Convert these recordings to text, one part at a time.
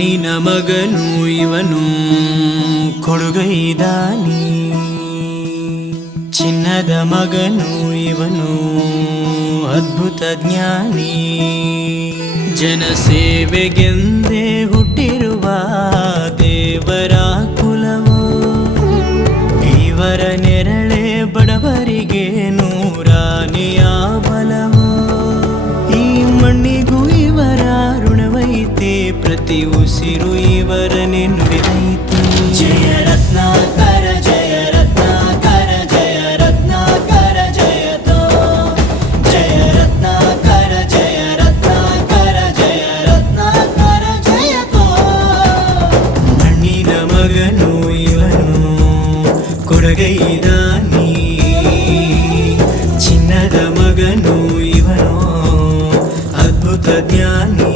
ಮಣ್ಣಿನ ಮಗನು ಇವನು ಕೊಡುಗೈದಾನಿ, ಚಿನ್ನದ ಮಗನು ಇವನು ಅದ್ಭುತ ಜ್ಞಾನಿ. ಜನಸೇವೆಗೆಂದೇ ಹುಟ್ಟಿರುವ ದೇವರ ಕುಲವೋ, ಇವರ ನೆರಳೆ ಬಡವರಿಗೆ ನೂರಾನೆಯ ಬಲವೋ. ಈ ಮಣ್ಣಿಗೂ ಇವರ ಋಣವೈತೆ, ಪ್ರತಿ ಉಸಿರು ಇವರನ್ನೇ ನುಡಿದೈತೆ. ಜಯ ರತ್ನಾಕರ ಜಯ ರತ್ನಾಕರ ಜಯ ರತ್ನಾಕರ ಜಯತೋ, ಜಯ ರತ್ನಾಕರ ಜಯ ರತ್ನಾಕರ ಜಯ ರತ್ನಾಕರ ಜಯತೋ. ಮಣ್ಣಿನ ಮಗನು ಇವನು ಕೊಡುಗೈದಾನಿ, ಚಿನ್ನದ ಮಗನು ಇವನು ಅದ್ಭುತ ಜ್ಞಾನಿ.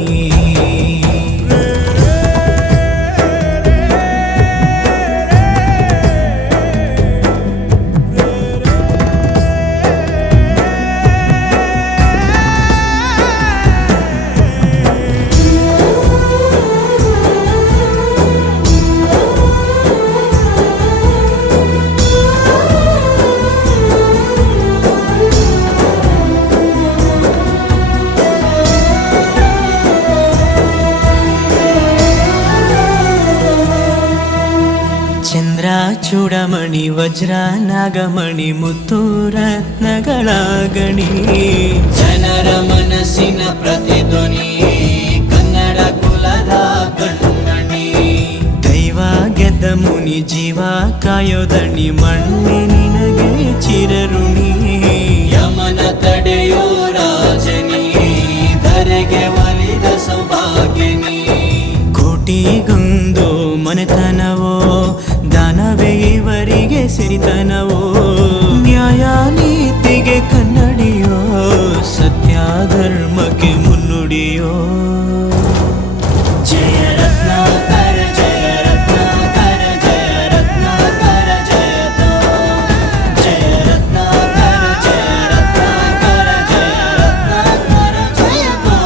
ಚಂದ್ರ ಚೂಡಮಣಿ ವಜ್ರ ನಾಗಮಣಿ ಮುತ್ತು ರತ್ನಗಳ ಗಣಿ, ಜನರ ಮನಸ್ಸಿನ ಪ್ರತಿಧ್ವನಿ ಕನ್ನಡ ಕುಲದ ಕಣ್ಮಣಿ. ದೈವ ಗೆದ್ದ ಮುನಿ ಜೀವ ಕಾಯೋದಣಿ, ಮಣ್ಣೆ ನಿನಗೆ ಚಿರಋಣಿ. ಯಮನ ತಡೆಯೋ ರಾಜನಿ, ಧರೆಗೆ ಒಲಿದ ಸೌಭಾಗ್ಯನಿ. ಕೋಟಿಗೊಂದು ಮನೆತನವೋ, ದಾನವೇ ಇವರಿಗೆ ಸಿರಿತನವೋ. ನ್ಯಾಯ ನೀತಿಗೆ ಕನ್ನಡಿಯೋ, ಸತ್ಯ ಧರ್ಮಕ್ಕೆ ಮುನ್ನುಡಿಯೋ. ಜಯ ರತ್ನಾಕರ ಜಯ ರತ್ನಾಕರ ಜಯ ರತ್ನಾಕರ ಜಯತೋ, ಜಯ ರತ್ನಾಕರ ಜಯ ರತ್ನಾಕರ ಜಯ ರತ್ನಾಕರ ಜಯತೋ.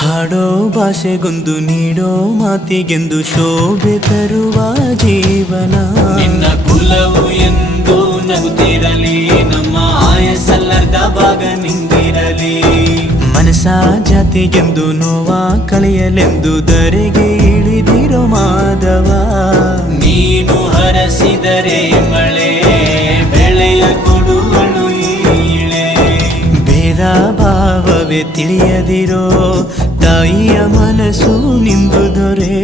ಹಾಡೋ ಭಾಷೆಗೊಂದು ನೀಡೋ ಮಾತಿಗೆಂದು ಶೋಭೆ ತರುವ ಜೀವನ. ನಿನ್ನ ಕುಲವು ಎಂದು ನಗುತ್ತಿರಲಿ, ನಮ್ಮ ಆಯಸ್ಸಲ್ಲದ ಭಾಗ ನಿಂದಿರಲಿ. ಮನಸ ಜಾತಿಗೆಂದು ನೋವ ಕಳೆಯಲೆಂದು ಧರೆಗೆ ಇಳಿದಿರೋ ಮಾಧವ. ನೀನು ಹರಸಿದರೆ ಮಳೆ ಬೆಳೆಯ ಕೊಡುವಳು ಈಳೆ. ಭೇದ ಭಾವವೇ ತಿಳಿಯದಿರೋ ತಾಯಿಯ ಮನಸ್ಸು ನಿಂದು ದೊರೆ.